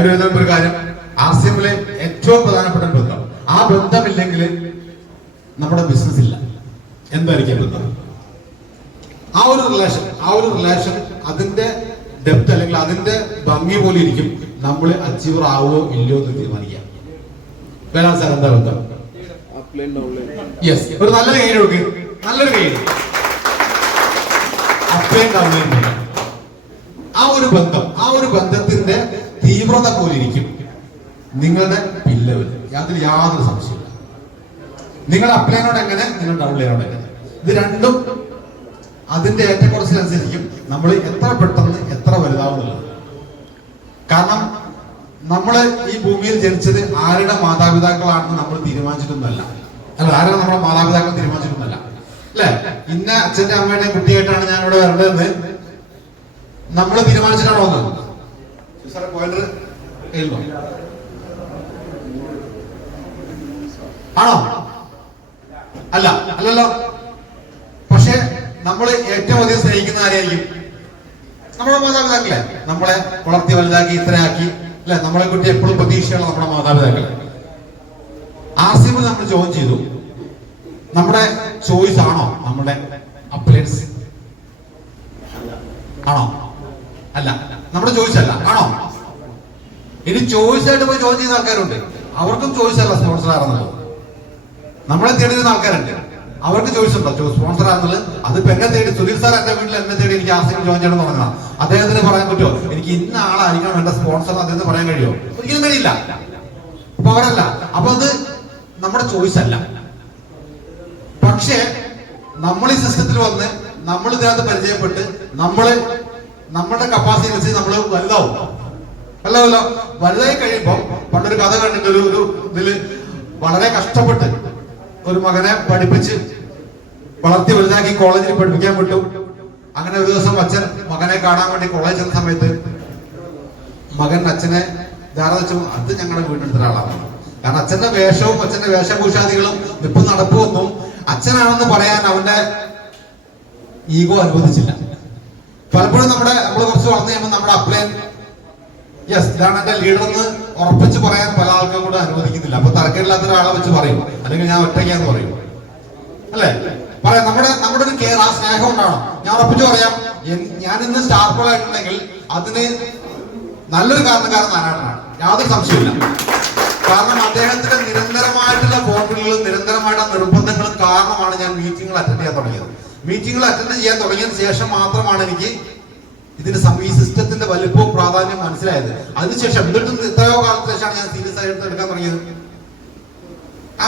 ആയിട്ട് വരുന്ന ഒരു കാര്യം, RCMലെ ഏറ്റവും പ്രധാനപ്പെട്ട ബന്ധം. ആ ബന്ധമില്ലെങ്കിൽ നമ്മുടെ ബിസിനസ് ഇല്ല. എന്തായിരിക്കും ബന്ധം? ആ ഒരു റിലേഷൻ അതിന്റെ ഡെപ്ത് അല്ലെങ്കിൽ അതിന്റെ ഭംഗി പോലെ ഇരിക്കും നമ്മൾ അച്ചീവർ ആവുമോ ഇല്ലയോ എന്ന് തീരുമാനിക്കാം. വേണം സാർ, എന്താ ബന്ധം? യെസ്, ഒരു നല്ലൊരു കൈ കൊടുക്ക്, നല്ലൊരു കൈ. Upline downline. ആ ഒരു ബന്ധത്തിന്റെ തീവ്രത പോലെ ഇരിക്കും നിങ്ങളുടെ പില്ലവൽ. അതിൽ യാതൊരു സംശയമില്ല. നിങ്ങളുടെ അപ്ലൈനോട് എങ്ങനെ, നിങ്ങളുടെ ഡൗൺലൈനോട് എങ്ങനെ, ഇത് രണ്ടും അതിന്റെ ഏറ്റക്കുറച്ചിലനുസരിക്കും നമ്മൾ എത്ര പെട്ടെന്ന് എത്ര വലുതാവുന്നുള്ളത്. കാരണം നമ്മള് ഈ ഭൂമിയിൽ ജനിച്ചത് ആരുടെ മാതാപിതാക്കളാണെന്ന് നമ്മൾ തീരുമാനിച്ചിട്ടൊന്നുമല്ല. അല്ല, ആരാണ് നമ്മുടെ മാതാപിതാക്കൾ തീരുമാനിച്ചിട്ടൊന്നുമല്ല, അല്ലെ? ഇന്ന അച്ഛന്റെ അമ്മയുടെ കുട്ടിയായിട്ടാണ് ഞാൻ ഇവിടെ വരേണ്ടതെന്ന് നമ്മൾ തീരുമാനിച്ചിട്ടാണോ വന്നത്? സാറേ പോയിന്റ് ആണോ? അല്ല, അല്ലല്ലോ. പക്ഷെ നമ്മൾ ഏറ്റവും അധികം സ്നേഹിക്കുന്ന ആരെയായിരിക്കും? നമ്മുടെ മാതാപിതാക്കളെ. നമ്മളെ വളർത്തി വലുതാക്കി ഇത്രയാക്കി, അല്ലെ? നമ്മളെ കുട്ടി എപ്പോഴും പ്രതീക്ഷയുള്ള നമ്മുടെ മാതാപിതാക്കളെ. RCM നമ്മൾ ജോയിൻ ചെയ്തു. നമ്മുടെ ചോയ്സ് ആണോ നമ്മുടെ അപ്ലൈൻസ്? ആണോ? അല്ല, നമ്മുടെ ചോയ്സ് അല്ല. ആണോ? ഇനി ചോയ്സ് ആയിട്ട് പോയി ജോയിൻ ചെയ്യുന്ന ആൾക്കാരുണ്ട്. അവർക്കും ചോയ്സ് അല്ല സ്പോൺസർ ആണെന്നുള്ളത്. നമ്മളെ തേടിയിരുന്ന ആൾക്കാരുണ്ട്, അവർക്ക് ചോയ്സ് ഉണ്ടോ സ്പോൺസർ ആണെന്നുള്ളത്? അതിപ്പോ എന്നെ തേടി, സുധീർ സാർ എന്റെ വീട്ടിൽ എന്നെ തേടി എനിക്ക് RCM ജോയിൻ ചെയ്യണം എന്ന് പറഞ്ഞതാണ്. അദ്ദേഹത്തിന് പറയാൻ പറ്റുമോ എനിക്ക് ഇന്ന ആളായിരിക്കണം എന്റെ സ്പോൺസർ? അദ്ദേഹത്തിന് പറയാൻ കഴിയുമോ? ഒരിക്കലും കഴിയില്ല. അപ്പൊ അവരല്ല. അപ്പൊ അത് നമ്മുടെ ചോയ്സ് അല്ല. പക്ഷേ നമ്മൾ ഈ സിസ്റ്റത്തിൽ വന്ന് നമ്മൾ ഇതിനകത്ത് പരിചയപ്പെട്ട് നമ്മുടെ കപ്പാസിറ്റി വെച്ച് നമ്മൾ വലുതാവും. അല്ലല്ലോ, വലുതായി കഴിയുമ്പോൾ പണ്ടൊരു കഥ കണ്ടിട്ട് ഒരു ഇതില് വളരെ കഷ്ടപ്പെട്ട് ഒരു മകനെ പഠിപ്പിച്ച് വളർത്തി വലുതാക്കി കോളേജിൽ പഠിപ്പിക്കാൻ വിട്ടു. അങ്ങനെ ഒരു ദിവസം അച്ഛൻ മകനെ കാണാൻ വേണ്ടി കോളേജ് ചെന്ന സമയത്ത് മകൻ അച്ഛനെ ധാരാളം അത് ഞങ്ങളുടെ വീട്ടിലെടുത്ത ഒരാളാണ്. കാരണം അച്ഛന്റെ വേഷവും അച്ഛന്റെ വേഷഭൂഷാദികളും നിപ്പ് നടപ്പുമൊന്നും അച്ഛനാണെന്ന് പറയാൻ അവന്റെ ഈഗോ അനുവദിച്ചില്ല. പലപ്പോഴും നമ്മൾ കുറച്ച് വളർന്നു കഴിയുമ്പോൾ നമ്മുടെ അപ്ലൈൻ യെസ് ഇതാണ് എന്റെ ലീഡർ എന്ന് ഉറപ്പിച്ച് പറയാൻ പല ആൾക്കും കൂടെ അനുവദിക്കുന്നില്ല. അപ്പൊ തരക്കേടില്ലാത്ത ഒരാളെ വെച്ച് പറയും, അല്ലെങ്കിൽ ഞാൻ ഒറ്റയ്ക്കാന്ന് പറയും, അല്ലെ? പറയാം. നമ്മുടെ ഒരു കെയർ, ആ സ്നേഹം ഉണ്ടാവണം. ഞാൻ ഉറപ്പിച്ച് പറയാം, ഞാൻ ഇന്ന് സ്റ്റാർ കോൾ ആയിട്ടുണ്ടെങ്കിൽ അതിന് നല്ലൊരു കാരണക്കാരൻ നാരായണനാണ്, യാതൊരു സംശയമില്ല. കാരണം അദ്ദേഹത്തിന്റെ നിരന്തരമായിട്ടുള്ള ഫോണുകളും നിരന്തരമായിട്ടുള്ള നിർബന്ധങ്ങളും കാരണമാണ് ഞാൻ മീറ്റിങ്ങുകൾ അറ്റൻഡ് ചെയ്യാൻ തുടങ്ങിയത്. മീറ്റിങ്ങുകൾ അറ്റൻഡ് ചെയ്യാൻ തുടങ്ങിയതിന് ശേഷം മാത്രമാണ് എനിക്ക് ഇതിന്റെ ഈ സിസ്റ്റത്തിന്റെ വലിപ്പവും പ്രാധാന്യവും മനസ്സിലായത്. അതിനുശേഷം എന്നിട്ടും എത്രയോ കാലത്തിന് ശേഷമാണ് ഞാൻ സീരിയസ് ആയിട്ട് എടുക്കാൻ തുടങ്ങിയത്. ആ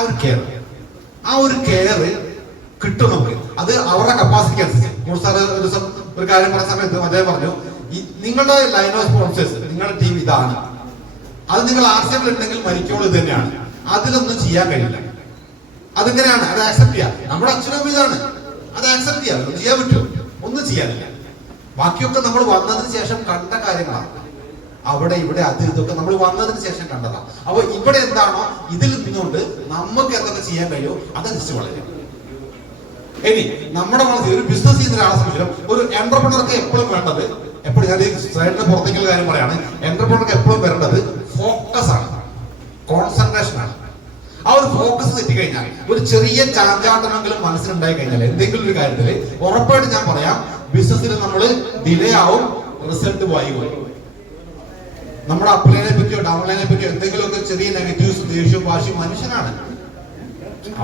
ഒരു കെയർ കിട്ടും നമുക്ക്. അത് അവരുടെ കപ്പാസിറ്റിക്ക് അനുസരിച്ച്. സാർ ഒരു ദിവസം ഒരു കാര്യം പറഞ്ഞ സമയത്ത് അദ്ദേഹം പറഞ്ഞു, നിങ്ങളുടെ ലൈൻ ഓഫ് സ്പോൺസേഴ്സ്, നിങ്ങളുടെ ടീം ഇതാണ്, അത് നിങ്ങൾ RCM ഉണ്ടെങ്കിൽ മരിക്കോളൂ ഇത് തന്നെയാണ്, അതിലൊന്നും ചെയ്യാൻ കഴിയില്ല. അതിങ്ങനെയാണ്, അത് ആക്സെപ്റ്റ് ചെയ്യാം. നമ്മുടെ അച്ഛനും ഇതാണ്, അത് ആക്സെപ്റ്റ് ചെയ്യാം. ചെയ്യാൻ പറ്റുമോ? ഒന്നും ചെയ്യാനില്ല. ബാക്കിയൊക്കെ നമ്മൾ വന്നതിന് ശേഷം കണ്ട കാര്യങ്ങളാണ്. അവിടെ ഇവിടെ അത് ഇതൊക്കെ നമ്മൾ വന്നതിന് ശേഷം കണ്ടതാണ്. അപ്പൊ ഇവിടെ എന്താണോ ഇതിൽ നിന്നുകൊണ്ട് നമുക്ക് എന്തൊക്കെ ചെയ്യാൻ കഴിയുമോ അതനുസരിച്ച് വളരും. ഇനി നമ്മുടെ മനസ്സിൽ ഒരു ബിസിനസ് ചെയ്യുന്ന ഒരാളെ സംബന്ധിച്ചും ഒരു എന്റർപ്രണർക്ക് എപ്പോഴും വേണ്ടത്, എപ്പോഴും ഞാൻ ഈ സൈഡിന്റെ പുറത്തേക്കുള്ള കാര്യം പറയാണ്, എന്റർപ്രണർക്ക് എപ്പോഴും വരേണ്ടത് ഫോക്കസ് ആണ്, കോൺസെൻട്രേഷൻ ആണ്. ആ ഒരു ഫോക്കസ് തെറ്റിക്കഴിഞ്ഞാൽ, ഒരു ചെറിയ ചാഞ്ചാട്ടമെങ്കിലും മനസ്സിലുണ്ടായി കഴിഞ്ഞാൽ എന്തെങ്കിലും ഒരു കാര്യത്തില് ഉറപ്പായിട്ട് ഞാൻ പറയാം, ബിസിനസ്സിൽ നമ്മൾ ഡിലേ ആവും, റിസൾട്ട് വൈകും. നമ്മുടെ അപ്ലൈനെ പറ്റിയോ ഡൗൺലൈനെ പറ്റിയോ എന്തെങ്കിലുമൊക്കെ ചെറിയ നെഗറ്റീവ്സ്, ദേഷ്യവും വാശിയും മനുഷ്യനാണ്,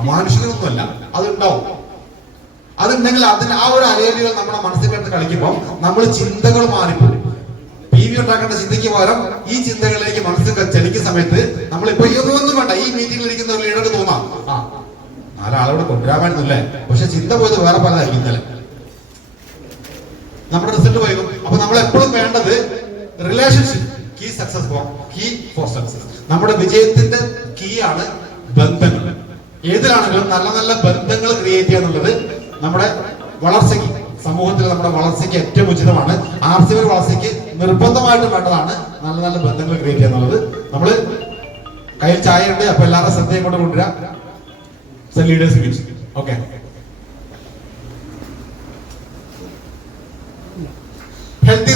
അമാനുഷികമൊന്നുമല്ല, അതുണ്ടാവും. അതുണ്ടെങ്കിൽ അതിന് ആ ഒരു അലയലുകൾ നമ്മുടെ മനസ്സിൽ കിടന്ന് കളിക്കുമ്പോൾ നമ്മൾ ചിന്തകൾ മാറിപ്പോകും. PV ഉണ്ടാക്കേണ്ട ചിന്തയ്ക്ക് പകരം ഈ ചിന്തകളിലേക്ക് മനസ്സിൽ ചലിക്കുന്ന സമയത്ത് നമ്മളിപ്പോ ഇതൊന്നും വേണ്ട, ഈ മീറ്റിംഗിൽ ഇരിക്കുന്ന ഒരു ലീഡർക്ക് തോന്നാം, ആ നാലാളോട് കൊണ്ടുവരാമായിരുന്നല്ലേ, പക്ഷെ ചിന്ത പോയത് വേറെ പലതായിരിക്കും. ഇന്നലെ നമ്മുടെ റിസൾട്ട് വൈകും. അപ്പൊ നമ്മൾ എപ്പോഴും വേണ്ടത് റിലേഷൻഷിപ്പ്, കീ ഫോർ സക്സസ്. നമ്മുടെ വിജയത്തിന്റെ കീ ആണ് ബന്ധങ്ങൾ. ഏതിലാണെങ്കിലും നല്ല നല്ല ബന്ധങ്ങൾ ക്രിയേറ്റ് ചെയ്യുക എന്നുള്ളത് നമ്മുടെ വളർച്ചയ്ക്ക്, സമൂഹത്തിൽ നമ്മുടെ വളർച്ചയ്ക്ക് ഏറ്റവും ഉചിതമാണ്. RCM വളർച്ചയ്ക്ക് നിർബന്ധമായിട്ടും വേണ്ടതാണ് നല്ല നല്ല ബന്ധങ്ങൾ ക്രിയേറ്റ് ചെയ്യുക എന്നുള്ളത്. നമ്മള് കയ്യിൽ ചായ ഉണ്ട്, അപ്പൊ എല്ലാവരുടെ ശ്രദ്ധയും കൊണ്ട് കൊണ്ടുവരാം. Leaders meet. Okay, healthy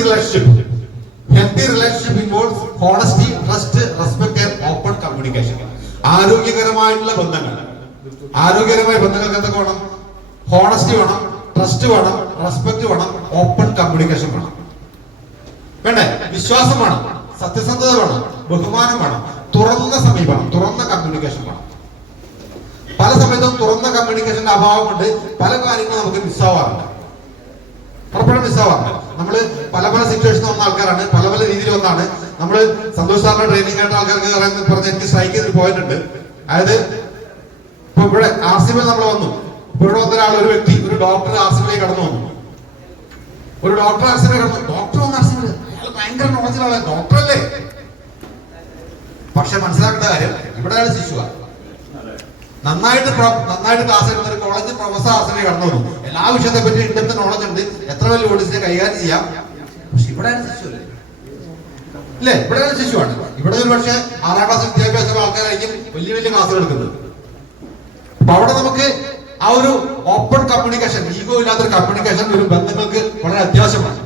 relationship involves honesty, ആരോഗ്യകരമായിട്ടുള്ള ബന്ധങ്ങൾ. ആരോഗ്യകരമായ ബന്ധങ്ങൾക്ക് എന്തൊക്കെ വേണം? ഹോണസ്റ്റി വേണം, ട്രസ്റ്റ് വേണം, റെസ്പെക്ട് വേണം, ഓപ്പൺ കമ്മ്യൂണിക്കേഷൻ വേണം. വേണ്ടേ? വിശ്വാസം വേണം, സത്യസന്ധത വേണം, ബഹുമാനം വേണം, തുറന്ന സമീപനം, തുറന്ന കമ്മ്യൂണിക്കേഷൻ വേണം. പല സമയത്തും തുറന്ന കമ്മ്യൂണിക്കേഷന്റെ അഭാവം കൊണ്ട് പല കാര്യങ്ങളും നമുക്ക് മിസ്സാവാറുണ്ട്, പലപ്പോഴും മിസ്സാവാറുണ്ട്. നമ്മള് പല പല സിറ്റുവേഷൻ വന്ന ആൾക്കാരാണ്, പല പല രീതിയിൽ വന്നാണ്. നമ്മള് സന്തോഷ് സാറിന്റെ ട്രെയിനിങ് ആയിട്ട് ആൾക്കാർക്ക് പറഞ്ഞ് എനിക്ക് സ്ട്രൈക്ക് ചെയ്തിട്ട് പോയിട്ടുണ്ട്. അതായത് ഇപ്പൊ ഇവിടെ ആർസിബിൽ നമ്മൾ വന്നു, ഇവിടെ വന്ന ഒരാൾ, ഒരു വ്യക്തി, ഒരു ഡോക്ടർ ആർസിബിലേക്ക് കടന്നു വന്നു. ഒരു ഡോക്ടർ ആർസിബിൽ കടന്നു, ഡോക്ടർ വന്ന ആർസിബിൽ അയാൾ ഭയങ്കര നോളജിലുള്ള ഡോക്ടറല്ലേ. പക്ഷെ മനസ്സിലാക്കേണ്ട കാര്യം, ഇവിടെ അയാൾ ശിശുവാണ്. നന്നായിട്ട് ക്ലാസ് എടുക്കുന്ന ഒരു കോളേജ് പ്രൊഫസർ ആർസിബിലേക്ക് കടന്നു വന്നു. എല്ലാ വിഷയത്തെ പറ്റി ഇൻഡെപ്ത് നോളജ് ഉണ്ട്, എത്ര വലിയ ഓഡിയൻസിനെ കൈകാര്യം ചെയ്യാം. പക്ഷെ ഇവിടെ ശിശുവല്ലേ, അല്ലേ? ഇവിടെ ശിശുവാണ്. ഇവിടെ ഒരു പക്ഷേ 6ാം ക്ലാസ് വിദ്യാഭ്യാസമുള്ള ആൾക്കാരായിരിക്കും വലിയ വലിയ ക്ലാസ്സുകൾ എടുക്കുന്നത്. അപ്പൊ അവിടെ നമുക്ക് ആ ഒരു ഓപ്പൺ കമ്മ്യൂണിക്കേഷൻ, ഈഗോ ഇല്ലാത്തൊരു കമ്മ്യൂണിക്കേഷൻ ഒരു ബന്ധങ്ങൾക്ക് വളരെ അത്യാവശ്യമാണ്.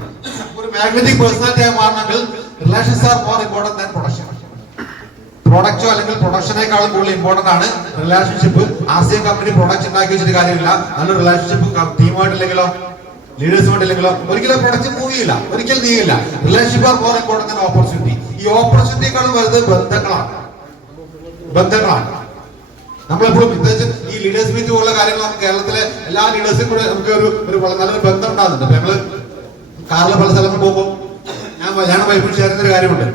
ഒരു മാഗ്നറ്റിക് പേഴ്സണാലിറ്റി ആയി മാറണമെങ്കിൽ relations are more important than production. പ്രൊഡക്റ്റോ അല്ലെങ്കിൽ പ്രൊഡക്ഷനേക്കാളും കൂടുതൽ ഇമ്പോർട്ടന്റ് ആണ് റിലേഷൻഷിപ്പ്. ആർസിഎം കമ്പനി പ്രൊഡക്റ്റ് ഉണ്ടാക്കി വെച്ചിട്ട് കാര്യമില്ല. നല്ലൊരു റിലേഷൻഷിപ്പ് ടീമായിട്ടില്ലെങ്കിലോ ലീഡേഴ്സുമായിട്ടില്ലെങ്കിലോ ഒരിക്കലും പ്രൊഡക്റ്റ് മൂവ് ചെയ്യില്ല, ഒരിക്കലും നീങ്ങില്ല. Relationship are more important than opportunity. ഈ ഓപ്പർച്യൂണിറ്റിയേക്കാളും വലുത് ബന്ധങ്ങളാണ്. നമ്മളെപ്പോഴും പ്രത്യേകിച്ച് ഈ ലീഡേഴ്സ് മീറ്റ് പോലുള്ള കാര്യങ്ങൾ നമുക്ക് കേരളത്തിലെ എല്ലാ ലീഡേഴ്സും കൂടെ നമുക്ക് ഒരു നല്ലൊരു ബന്ധം ഉണ്ടാകുന്നുണ്ട്. അപ്പൊ നമ്മള് കാറിൽ പല സ്ഥലങ്ങളിൽ പോകുമ്പോൾ ഞാൻ വൈഫിൽ ഷെയർ ചെയ്യുന്ന ഒരു കാര്യമുണ്ട്.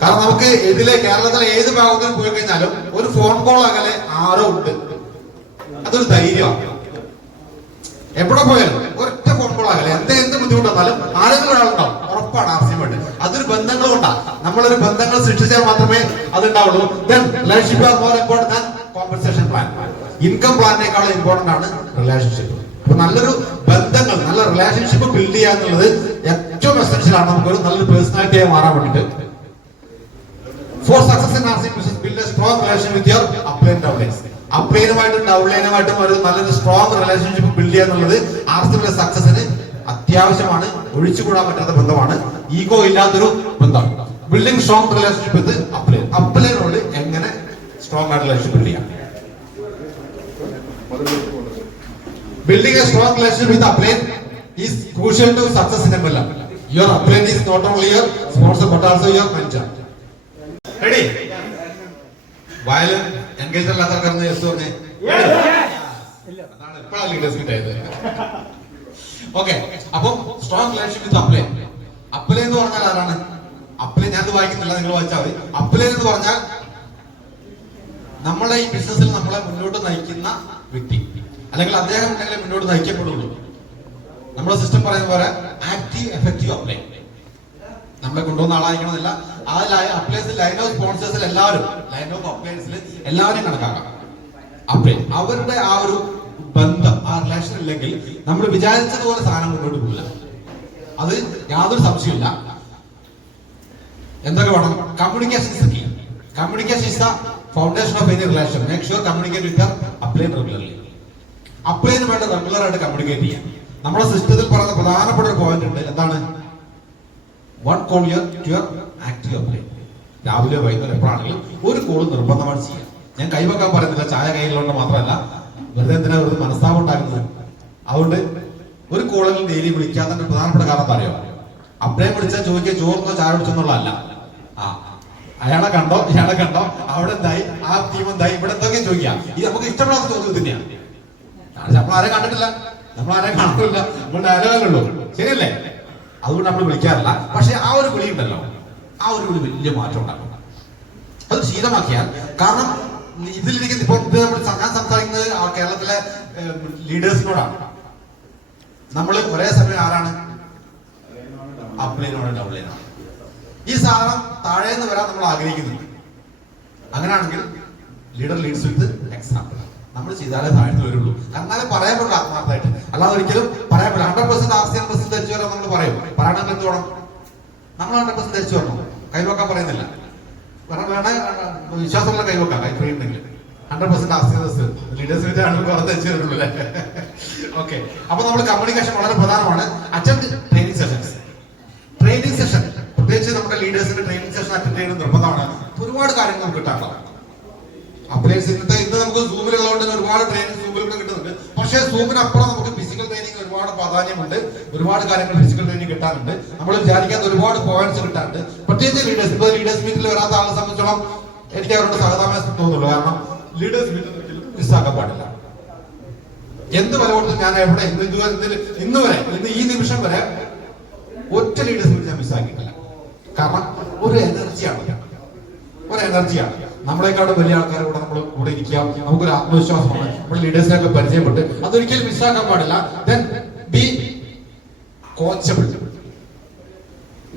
കാരണം നമുക്ക് ഇതിലെ കേരളത്തിലെ ഏത് ഭാഗത്തും പോയി കഴിഞ്ഞാലും ഒരു ഫോൺ കോൾ അകലെ ആരോ ഉണ്ട്. അതൊരു ധൈര്യമാണ്. എവിടെ പോയാലും ഒരൊറ്റ ഫോൺ കോൾ അകലെ എന്ത് ബുദ്ധിമുട്ട് വന്നാലും ആരെങ്കിലും ഒരാളുണ്ടാവും, ഉറപ്പാണ്. ആർസിയും വേണ്ടി അതൊരു ബന്ധങ്ങൾ കൊണ്ടാണ്. നമ്മളൊരു ബന്ധങ്ങൾ സൃഷ്ടിച്ചാൽ മാത്രമേ അതുണ്ടാവുള്ളൂ. കോമ്പൻസേഷൻ പ്ലാൻ, ഇൻകം പ്ലാനിനേക്കാളും ഇമ്പോർട്ടന്റ് ആണ് റിലേഷൻഷിപ്പ്. അപ്പൊ നല്ലൊരു ബന്ധങ്ങൾ, നല്ല റിലേഷൻഷിപ്പ് ബിൽഡ് ചെയ്യുക എന്നുള്ളത് ഏറ്റവും എസെൻഷ്യൽ ആണ് നമുക്കൊരു നല്ലൊരു പേഴ്സണാലിറ്റിയായി മാറാൻ വേണ്ടിയിട്ട്. For success in RCM business build a strong relation with your upline downlines. അപ്ലൈനുമായിട്ടും ഡൗൺലൈനുമായിട്ടും ഒരു നല്ലൊരു സ്ട്രോങ് റിലേഷൻഷിപ്പ് ബിൽഡ് ചെയ്യുക എന്നുള്ളത് ആർസിഎമ്മിലെ സക്സസിന് അത്യാവശ്യമാണ്, ഒഴിച്ചുകൂടാൻ പറ്റാത്ത ബന്ധമാണ്, ഈഗോ ഇല്ലാത്തൊരു ബന്ധമാണ്. Building strong relationship with upline. അപ്ലൈനോട് എങ്ങനെ സ്ട്രോങ് ആയിട്ട് റിലേഷൻഷിപ്പ് ബിൽഡ് ചെയ്യാം? Building a strong relationship with upline is crucial to success in MLM. Your upline is not only your sponsor but also your mentor. Ready? While engaged അല്ലാത്ത ആൾക്കാരെ yes പറഞ്ഞേ. അതാണ് ഇപ്പോൾ leaders കിട്ടിയത്. Okay, അപ്പോൾ strong relationship with upline. Upline എന്ന് പറഞ്ഞാൽ ആരാണ്? അപ്ലൈൻ ഞാൻ വായിക്കുന്നില്ല, നിങ്ങൾ വായിച്ചാൽ മതി. അപ്ലൈൻ എന്ന് പറഞ്ഞാൽ നമ്മളെ ഈ ബിസിനസ്സിൽ നമ്മളെ മുന്നോട്ട് നയിക്കുന്ന വ്യക്തി, അല്ലെങ്കിൽ അദ്ദേഹം ഉണ്ടെങ്കിൽ മുന്നോട്ട് നയിക്കപ്പെടുള്ളൂ. നമ്മുടെ സിസ്റ്റം പറയുന്ന പോലെ ആക്റ്റീവ് എഫക്റ്റീവ് അപ്ലൈൻ. നമ്മളെ കൊണ്ടുവന്ന ആളായിരിക്കണമെന്നില്ല. ആ അപ്ലൈൻസ് ലൈൻ ഓഫ് സ്പോൺസേഴ്സിൽ എല്ലാവരും, ലൈൻ ഓഫ് അപ്ലൈൻസിൽ എല്ലാവരും കണക്കാക്കാം. അപ്ലൈൻ അവരുടെ ആ ഒരു ബന്ധം, ആ റിലേഷൻ ഇല്ലെങ്കിൽ നമ്മൾ വിചാരിച്ചതുപോലെ സാധനം മുന്നോട്ട് പോകില്ല. അത് യാതൊരു സംശയമില്ല. എന്തൊക്കെ വേണം? Communication is key. Communication is the foundation of any relation. Make sure communicate with upline regularly. അപ്ലൈന് വേണ്ട റെഗുലർ ആയിട്ട് കമ്മ്യൂണിക്കേറ്റ് ചെയ്യാം. നമ്മുടെ സിസ്റ്റത്തിൽ പറയുന്ന പ്രധാനപ്പെട്ട ഒരു പോയിന്റ് ഉണ്ട്. എന്താണ്? One call your active upline. രാവിലെ വൈകുന്നേരം എപ്പോഴാണെങ്കിലും ഒരു കോൾ നിർബന്ധമായിട്ട് ചെയ്യാം. ഞാൻ കൈവെക്കാൻ പറയുന്നില്ല, ചായ കയ്യിലുള്ളത് മാത്രമല്ല, വെറുതെ എന്തിനാ വെറുതെ മനസ്താപം ഉണ്ടാക്കുന്നത്. അതുകൊണ്ട് ഒരു കോളിൽ ഡെയിലി വിളിക്കാത്തതിന്റെ പ്രധാനപ്പെട്ട കാരണം എന്താ അറിയോ? അപ്ലൈൻ വിളിച്ചാൽ ചോദിക്കുക ചോറിനോ ചായ കുടിച്ചെന്നുള്ളതല്ല. അയാളെ കണ്ടോ, ഇയാളെ കണ്ടോ, അവിടെ എന്തായി, ആ ടീം എന്തായി, ഇവിടെ എന്തൊക്കെ ചോദിക്കാം. ഇത് നമുക്ക് ഇഷ്ടപ്പെടാത്ത ചോദ്യം തന്നെയാണ്. നമ്മളാരെ കണ്ടിട്ടില്ല, നമ്മളാരെയും കാണുന്നില്ല, നമ്മൾ ഡയലോഗല്ലോ, ശരിയല്ലേ? അതുകൊണ്ട് നമ്മൾ വിളിക്കാറില്ല. പക്ഷെ ആ ഒരു വിളി ഉണ്ടല്ലോ, ആ ഒരു വിളി വലിയ മാറ്റം ഉണ്ടാക്കും. അത് ശീലമാക്കിയാൽ. കാരണം ഇതിലിരിക്കുന്ന ഇപ്പോൾ ഞാൻ സംസാരിക്കുന്നത് കേരളത്തിലെ ലീഡേഴ്സിനോടാണ്. നമ്മൾ ഒരേ സമയം ആരാണ്? അപ്ലൈനോട് ഡൗൺലൈനാണ്. ഈ സാധനം താഴേന്ന് വരാൻ നമ്മൾ ആഗ്രഹിക്കുന്നുണ്ട്. അങ്ങനെയാണെങ്കിൽ ലീഡർ ലീഡ്സ് വിത്ത് എക്സാമ്പിൾ. നമ്മൾ ചെയ്താലേ താഴ്ന്നു വരുള്ളൂ. എന്നാലേ പറയാൻ പറ്റുള്ളൂ ആത്മാർത്ഥമായിട്ട്. അല്ലാതെ ഒരിക്കലും പറയാൻ പറ്റില്ല. 100% ആർസിഎം ബസ് ധരിച്ചു വരാൻ നമ്മൾ പറയും. പറയണമെങ്കിൽ എന്ത് വേണം? നമ്മൾ 100% ധരിച്ചു വരണം. കൈവക്കാൻ പറയുന്നില്ല. വേണേ വിശ്വാസമുള്ള കൈവക്കാം, കൈ ഫ്രീ ഉണ്ടെങ്കിൽ. 100% ആർസിഎം ബസ് ലീഡേഴ്സ് ധരിച്ചു വരുള്ളൂ അല്ലേ? ഓക്കെ, അപ്പൊ നമ്മൾ കമ്മ്യൂണിക്കേഷൻ വളരെ പ്രധാനമാണ്. Attend training sessions. Training session പ്രത്യേകിച്ച് നമ്മുടെ ലീഡേഴ്സിന്റെ ട്രെയിനിങ് സെഷൻ അറ്റൻഡ് ചെയ്യുന്നത് നിർബന്ധമാണ്. ഒരുപാട് കാര്യങ്ങൾ നമുക്ക് കിട്ടാറുണ്ട്. അപ്ലയൻസ് ഇന്ന് നമുക്ക് സൂമിലുള്ളതുകൊണ്ട് ഒരുപാട് ട്രെയിനിങ് സൂമിലൂടെ കിട്ടുന്നുണ്ട്. പക്ഷേ സൂമിനപ്പുറം നമുക്ക് ഫിസിക്കൽ ട്രെയിനിങ് ഒരുപാട് പ്രാധാന്യമുണ്ട്. ഒരുപാട് കാര്യങ്ങൾ ഫിസിക്കൽ ട്രെയിനിങ് കിട്ടാനുണ്ട്. നമ്മൾ വിചാരിക്കാത്ത ഒരുപാട് പോയിന്റ്സ് കിട്ടാനുണ്ട്. പ്രത്യേകിച്ച് ലീഡേഴ്സ്, ഇപ്പോൾ ലീഡേഴ്സ് മീറ്റിൽ വരാത്ത ആളെ സംബന്ധിച്ചോളം എനിക്ക് അവരോട് സഹതാപം തോന്നുള്ളൂ. കാരണം ലീഡേഴ്സ് മീറ്റിൽ മിസ്സാക്കാൻ പാടില്ല. എന്ത് വില കൊടുത്തും ഞാൻ എവിടെ ഇന്ന് വരെ ഈ നിമിഷം വരെ ഒറ്റ ലീഡേഴ്സ് മീറ്റ് ഞാൻ മിസ്സാക്കിയിട്ടില്ല. കാരണം ഒരു എനർജിയാണ്. നമ്മളെക്കാട് വലിയ ആൾക്കാരെ കൂടെ നമ്മൾ കൂടെ ഇരിക്കാം. നമുക്കൊരു ആത്മവിശ്വാസമാണ്. നമ്മൾ ലീഡേഴ്സിനൊക്കെ പരിചയപ്പെട്ട് അതൊരിക്കലും മിസ്സാക്കാൻ പാടില്ല. Then be coachable.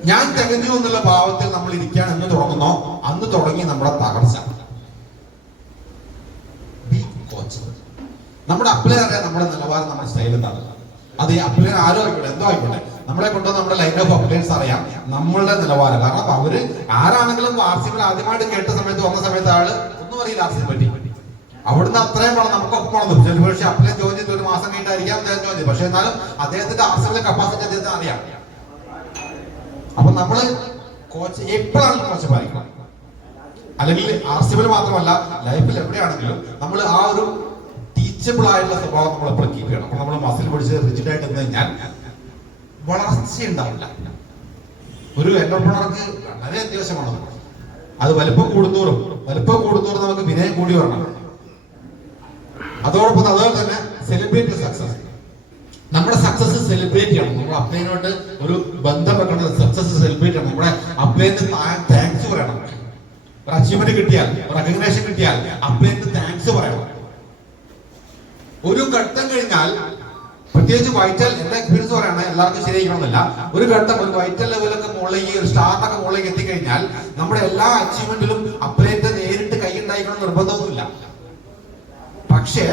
ഞാൻ തികഞ്ഞു എന്നുള്ള ഭാവത്തിൽ നമ്മൾ ഇരിക്കാൻ എന്ന് തുടങ്ങുന്നോ അന്ന് തുടങ്ങി നമ്മുടെ തകർച്ച. Be coachable. നമ്മുടെ അപ്ലൈ അറിയാം നമ്മുടെ നിലവാരം, നമ്മുടെ സ്റ്റൈൽ എന്താണ്. അത് ഈ അപ്ലൈ ആരോ ആയിക്കോട്ടെ, എന്തോ ആയിക്കോട്ടെ, നമ്മളെ കൊണ്ട് നമ്മുടെ ലൈൻ ഓഫ് അപ്ലൈൻസ് അറിയാം, നമ്മളുടെ നിലവാരം. കാരണം അവര് ആരാണെങ്കിലും ആർസിബിൽ ആദ്യമായിട്ട് കേട്ട സമയത്ത് വന്ന സമയത്ത് ആള് ഒന്നും അറിയില്ല ആർസിനെ പറ്റി. അവിടുന്ന് അത്രയും വേണം നമുക്കൊക്കെ പോകണം. പക്ഷേ അപ്ലൈ ജോയിൻ ചെയ്ത് ഒരു മാസം കഴിഞ്ഞിട്ടായിരിക്കാം അദ്ദേഹം ജോയിൻ ചെയ്ത്. പക്ഷെ എന്നാലും അദ്ദേഹത്തിന്റെ ആർസിബിലെ കപ്പാസിറ്റി അദ്ദേഹത്തിന് അറിയാം. അപ്പൊ നമ്മള് കോച്ച് എപ്പോഴാണ് കോച്ച് പാലിക്കണം. അല്ലെങ്കിൽ ആർസിബിൽ മാത്രമല്ല ലൈഫിൽ എവിടെയാണെങ്കിലും നമ്മൾ ആ ഒരു ടീച്ചബിൾ ആയിട്ടുള്ള സ്വഭാവം നമ്മൾ എപ്പോഴും കീപ്പ് ചെയ്യണം. അപ്പൊ നമ്മൾ മസിൽ പിടിച്ച് റിജിഡ് ആയിട്ട് നിന്ന് കഴിഞ്ഞാൽ വളർച്ച ഉണ്ടാവില്ല. ഒരു എന്റർപ്രണർക്ക് വളരെ അത്യാവശ്യമാണ്. അത് വലിപ്പം കൂടുന്തോറും നമുക്ക് വിനയം കൂടി വരണം. അതോടൊപ്പം അതുപോലെ തന്നെ സെലിബ്രേറ്റ് സക്സസ്. നമ്മുടെ സക്സസ് സെലിബ്രേറ്റ് ചെയ്യണം. നമ്മുടെ അപ്ലൈനോട്ട് ഒരു ബന്ധം വെക്കണം. സക്സസ് സെലിബ്രേറ്റ് ചെയ്യണം. നമ്മുടെ അപ്ലൈന് താങ്ക്സ് പറയണം. ഒരു അച്ചീവ്മെന്റ് കിട്ടിയാൽ, ഒരു റെക്കഗ്നേഷൻ കിട്ടിയാൽ അപ്ലൈന് താങ്ക്സ് പറയണം. ഒരു ഘട്ടം കഴിഞ്ഞാൽ, പ്രത്യേകിച്ച് വൈറ്റൽ, എന്റെ എക്സ്പീരിയൻസ് പറയണേ, എല്ലാവർക്കും ശരിയാക്കണമെന്നില്ല, ഒരു ഘട്ടം ഒരു വൈറ്റൽ ലെവലൊക്കെ മുകളിലേക്ക്, ഒരു സ്റ്റാറിനൊക്കെ മുകളിലേക്ക് എത്തിക്കഴിഞ്ഞാൽ നമ്മുടെ എല്ലാ അച്ചീവ്മെന്റിലും അപ്ലൈറ്റ് നേരിട്ട് കൈ ഉണ്ടായിക്കണം നിർബന്ധമൊന്നുമില്ല. പക്ഷേ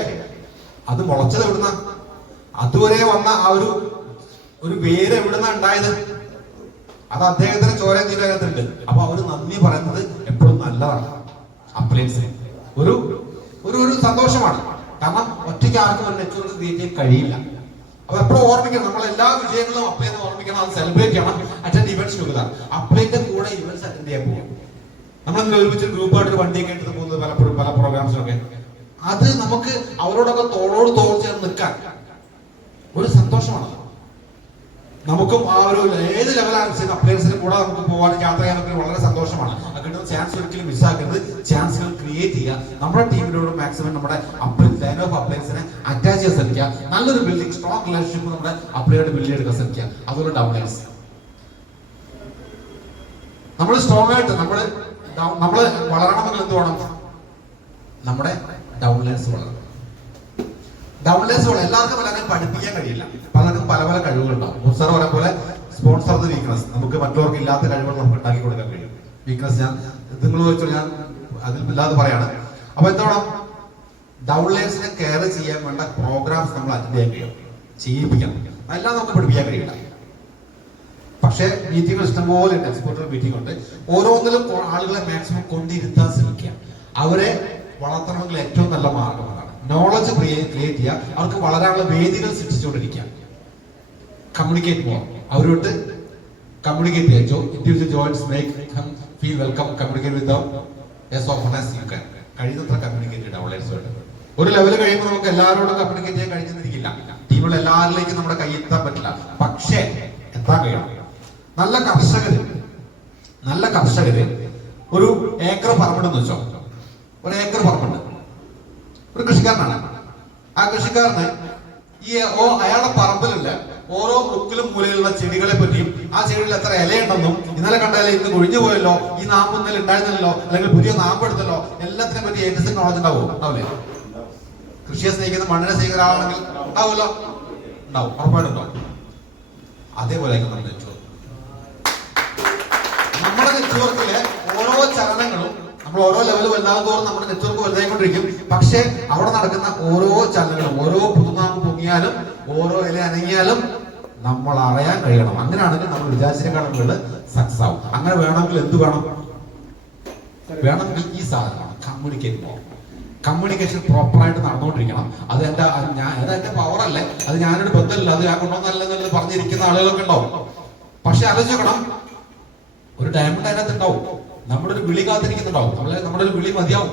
അത് മുളച്ചത് എവിടുന്ന, അതുവരെ വന്ന ആ ഒരു വേര് എവിടുന്ന ഉണ്ടായത്, അത് അദ്ദേഹത്തിന് ചോര നീരകത്തുണ്ട്. അപ്പൊ അവര് നന്ദി പറയുന്നത് എപ്പോഴും നല്ലതാണ്. അപ്ലൈൻസിന് ഒരു സന്തോഷമാണ്. കാരണം ഒറ്റയ്ക്ക് ആർക്കും ഒരു നെറ്റ്വർക്ക് ക്രിയേറ്റ് ചെയ്യാൻ കഴിയില്ല. അപ്പൊ എപ്പോഴും ഓർമ്മിക്കണം, നമ്മൾ എല്ലാ വിജയങ്ങളും അപ്ലൈന്ന് ഓർമ്മിക്കണം. അത് സെലിബ്രേറ്റ് ചെയ്യണം. Attend events together. അപ്ലൈന്റെ കൂടെ ഇവന്റ്സ് അറ്റൻഡ് ചെയ്യാൻ പോകും. നമ്മളെന്തെങ്കിലും ഒരുമിച്ച് ഗ്രൂപ്പായിട്ട് വണ്ടിയൊക്കെ എടുത്ത് പോകുന്നത് പലപ്പോഴും പല പ്രോഗ്രാംസിലൊക്കെ, അത് നമുക്ക് അവരോടൊക്കെ തോളോട് തോൾ ചേർന്ന് നിൽക്കാൻ ഒരു സന്തോഷമാണ്. നമുക്കും ആ ഒരു ഏത് ലെവലാണ് അപ്ലയൻസിന് കൂടെ നമുക്ക് പോകാൻ, യാത്ര ചെയ്യാനൊക്കെ വളരെ സന്തോഷമാണ്. കിട്ടുന്ന ചാൻസ് ഒരിക്കലും മിസ്സാക്കരുത്. ചാൻസുകൾ ക്രിയേറ്റ് ചെയ്യുക. നമ്മുടെ ടീമിനോട് മാക്സിമം നമ്മുടെ ലൈൻ ഓഫ് അപ്ലയൻസിനെ അറ്റാച്ച് ചെയ്യാൻ ശ്രമിക്കുക. നല്ലൊരു ബിൽഡിംഗ്, സ്ട്രോങ് റിലേഷൻഷിപ്പ് നമ്മുടെ അപ്ലൈയോട് ബിൽഡ് ചെയ്തെടുക്കാൻ ശ്രമിക്കുക. അതുപോലെ ഡൗൺലൈൻസ് നമ്മൾ സ്ട്രോങ് ആയിട്ട് നമ്മൾ വളരണമെങ്കിൽ എന്ത് വേണം? നമ്മുടെ ഡൗൺലൈൻസ് വളരണം. എല്ലാവർക്കും പലരും പഠിപ്പിക്കാൻ കഴിയില്ല. പലർക്കും പല പല കഴിവുകളുണ്ടാവും. മുസ്തർ പറഞ്ഞ പോലെ സ്പോൺസർ ദ വീക്ക്നസ്. നമുക്ക് മറ്റുള്ളവർക്ക് ഇല്ലാത്ത കഴിവുകൾ നമുക്ക് ഉണ്ടാക്കി കൊടുക്കാൻ കഴിയും. വീക്ക്നസ് നിങ്ങൾ വെച്ചോ, ഞാൻ അതിൽ ഇല്ലാതെ പറയാണ്. അപ്പൊ എന്താണ്, ഡൗൺലൈൻസിനെ കെയർ ചെയ്യാൻ വേണ്ട പ്രോഗ്രാംസ് നമ്മൾ അറ്റൻഡ് ചെയ്യാൻ കഴിയും, ചെയ്യിപ്പിക്കണം. എല്ലാം നമുക്ക് പഠിപ്പിക്കാൻ കഴിയില്ല. പക്ഷേ മീറ്റിംഗുകൾ ഇഷ്ടംപോലെ ഉണ്ട്. എക്സ്പോർട്ടർ മീറ്റിംഗ് ഉണ്ട്. ഓരോന്നിലും ആളുകളെ മാക്സിമം കൊണ്ടിരുത്താൻ ശ്രമിക്കുക. അവരെ വളർത്തണമെങ്കിൽ ഏറ്റവും നല്ല മാർഗം അതാണ്. നോളജ് ക്രിയേറ്റ് ചെയ്യുക. അവർക്ക് വളരാനുള്ള വേദികൾ സൃഷ്ടിച്ചുകൊണ്ടിരിക്കുക. കമ്മ്യൂണിക്കേറ്റ് പോകാം. അവരോട് കമ്മ്യൂണിക്കേറ്റ് ചെയ്യുക. Individual joints make feel welcome. Communicate with as often as you can. കഴിയുന്നത്ര കമ്മ്യൂണിക്കേറ്റ് ചെയ്യണം ഓൺലൈൻസുമായിട്ട്. ഒരു ലെവൽ കഴിയുമ്പോൾ നമുക്ക് എല്ലാവരോടും കമ്മ്യൂണിക്കേറ്റ് ചെയ്യാൻ കഴിഞ്ഞിരിക്കില്ല. ടീമുകൾ എല്ലാവരിലേക്കും നമ്മുടെ കൈ എത്താൻ പറ്റില്ല. പക്ഷേ എത്താൻ കഴിയണം. നല്ല കർഷകര് ഒരു ഏക്കർ പറമ്പെന്ന് വെച്ചോ. ഒരു ഏക്കർ പറമ്പുണ്ട്. ഒരു കൃഷിക്കാരനാണ്. ആ കൃഷിക്കാരന് അയാളുടെ പറമ്പിലുള്ള ഓരോ മുക്കിലും മൂലയിലുള്ള ചെടികളെ പറ്റിയും ആ ചെടിയിൽ എത്ര ഇലയുണ്ടെന്നും, ഇന്നലെ കണ്ട ഇല ഇന്ന് കൊഴിഞ്ഞു പോയല്ലോ, ഈ നാമ്പ് ഇന്നലെ ഉണ്ടായിരുന്നല്ലോ, അല്ലെങ്കിൽ പുതിയ നാമ്പ് എടുത്തല്ലോ, എല്ലാത്തിനെ പറ്റി ഏറ്റവും നോളജ് ഉണ്ടാവില്ലേ? കൃഷിയെ സ്നേഹിക്കുന്ന, മണ്ണിനെ സ്നേഹിക്കുന്ന ആളാണെങ്കിൽ ഉണ്ടാവുമല്ലോ, ഉണ്ടാവും, ഉറപ്പായിട്ടുണ്ടാവും. അതേപോലെ നമ്മുടെ നെറ്റ്വർക്കിലെ ഓരോ ചലനങ്ങളും, നമ്മൾ ഓരോ ലെവൽ വലുതാകും തോറും നമ്മുടെ നെറ്റ്വർക്ക് വലുതായിക്കൊണ്ടിരിക്കും. പക്ഷെ അവിടെ നടക്കുന്ന ഓരോ ചലനങ്ങളും, ഓരോ പുതുനാമ്പ് പൊങ്ങിയാലും ഓരോ ഇല അനങ്ങിയാലും നമ്മൾ അറിയാൻ കഴിയണം. അങ്ങനെയാണെങ്കിൽ നമ്മൾ വിചാരിച്ചതിനേക്കാളും കൂടുതൽ സക്സസ് ആവും. അങ്ങനെ വേണമെങ്കിൽ എന്ത് വേണമെങ്കിൽ ഈ സാധനമാണ് കമ്മ്യൂണിക്കേഷൻ പ്രോപ്പറായിട്ട് നടന്നുകൊണ്ടിരിക്കണം. അത് എന്റെ പവറല്ലേ, അത് ഞാനൊരു ബന്ധമല്ല, അത് ഞാൻ കൊണ്ടുവന്നല്ലെന്നുള്ളത് പറഞ്ഞിരിക്കുന്ന ആളുകളൊക്കെ ഉണ്ടാവും. പക്ഷെ ആലോചിക്കണം, ഒരു ഡയമണ്ട് അതിനകത്ത് ഉണ്ടാവും. നമ്മുടെ ഒരു വിളി കാത്തിരിക്കുന്നുണ്ടാവും. നമ്മുടെ ഒരു വിളി മതിയാവും.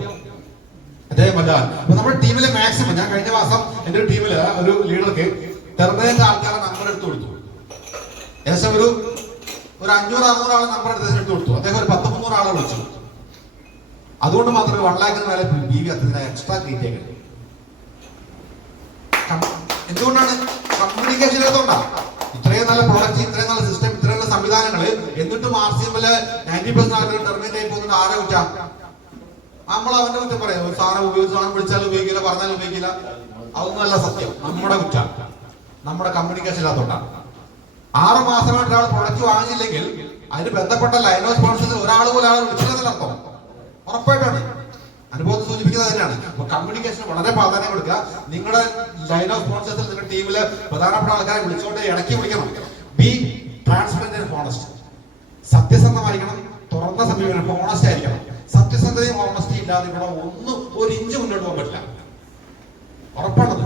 അദ്ദേഹം വല്ലാൻ. അപ്പൊ നമ്മുടെ ടീമിലെ മാക്സിമം, ഞാൻ കഴിഞ്ഞ മാസം എന്റെ ഒരു ടീമില് ഒരു ലീഡർക്ക് ടെർമിനേറ്റ് ആൾക്കാരെ നമ്പർ എടുത്തു കൊടുത്തു. ഏകദേശം ഒരു 500-600 ആളെ നമ്പർ എടുത്ത് കൊടുത്തു. അദ്ദേഹം ഒരു 100-300 ആളെ വിളിച്ചു. അതുകൊണ്ട് മാത്രമേ 1 lakhന് മേലെ BV അദ്ദേഹത്തിന് എക്സ്ട്രാ ക്രിയേറ്റ് ചെയ്യാൻ കഴിയും. എന്തുകൊണ്ടാണ്? കമ്മ്യൂണിക്കേഷൻ ഇല്ലാത്തതുകൊണ്ടാണ്. ഇത്രയും നല്ല പ്രോഡക്റ്റ്, ഇത്രയും നല്ല സിസ്റ്റം, ഇത്രയും നല്ല സംവിധാനങ്ങൾ, എന്നിട്ടും RCMല് 90% ആൾക്കാർ ടെർമിനേറ്റ് ആയി പോകുന്നത് ആരെ കുറ്റാ? നമ്മൾ അവന്റെ കുറ്റം പറയാം. ഒരു സാധനം ഉപയോഗിച്ച്, സാധനം വിളിച്ചാലും ഉപയോഗിക്കില്ല, പറഞ്ഞാലും ഉപയോഗിക്കില്ല. അതൊന്നുമല്ല സത്യം. നമ്മുടെ കുറ്റ, നമ്മുടെ കമ്മ്യൂണിക്കേഷൻ ഇല്ലാത്തതുകൊണ്ടാണ്. 6 മാസമായിട്ട് ഒരാൾ പ്രൊഡക്റ്റ് വാങ്ങിച്ചില്ലെങ്കിൽ അതിന് ബന്ധപ്പെട്ട ലൈൻ ഓഫ് സ്പോൺസേഴ്സിൽ ഒരാൾ പോലും ആളെ വിളിച്ചില്ലെന്നല്ല അർത്ഥം. ഉറപ്പായിട്ടാണ് അനുഭവത്തെ സൂചിപ്പിക്കുന്നത് തന്നെയാണ്. അപ്പൊ കമ്മ്യൂണിക്കേഷൻ വളരെ പ്രാധാന്യം കൊടുക്കുക. നിങ്ങളുടെ ലൈൻ ഓഫ് സ്പോൺസേഴ്സിൽ നിങ്ങളുടെ ടീമില് പ്രധാനപ്പെട്ട ആൾക്കാരെ വിളിച്ചുകൊണ്ട് ഇടയ്ക്ക് വിളിക്കണം. Be transparent and honest. സത്യസന്ധമായിരിക്കണം, തുറന്ന സമീപനം, ഹോണസ്റ്റ് ആയിരിക്കണം. സത്യസന്ധതയും ഹോണസ്റ്റി ഇല്ലാതെ ഇവിടെ ഒരു ഇഞ്ച് മുന്നോട്ട് പോകാൻ പറ്റില്ല. ഉറപ്പാണത്.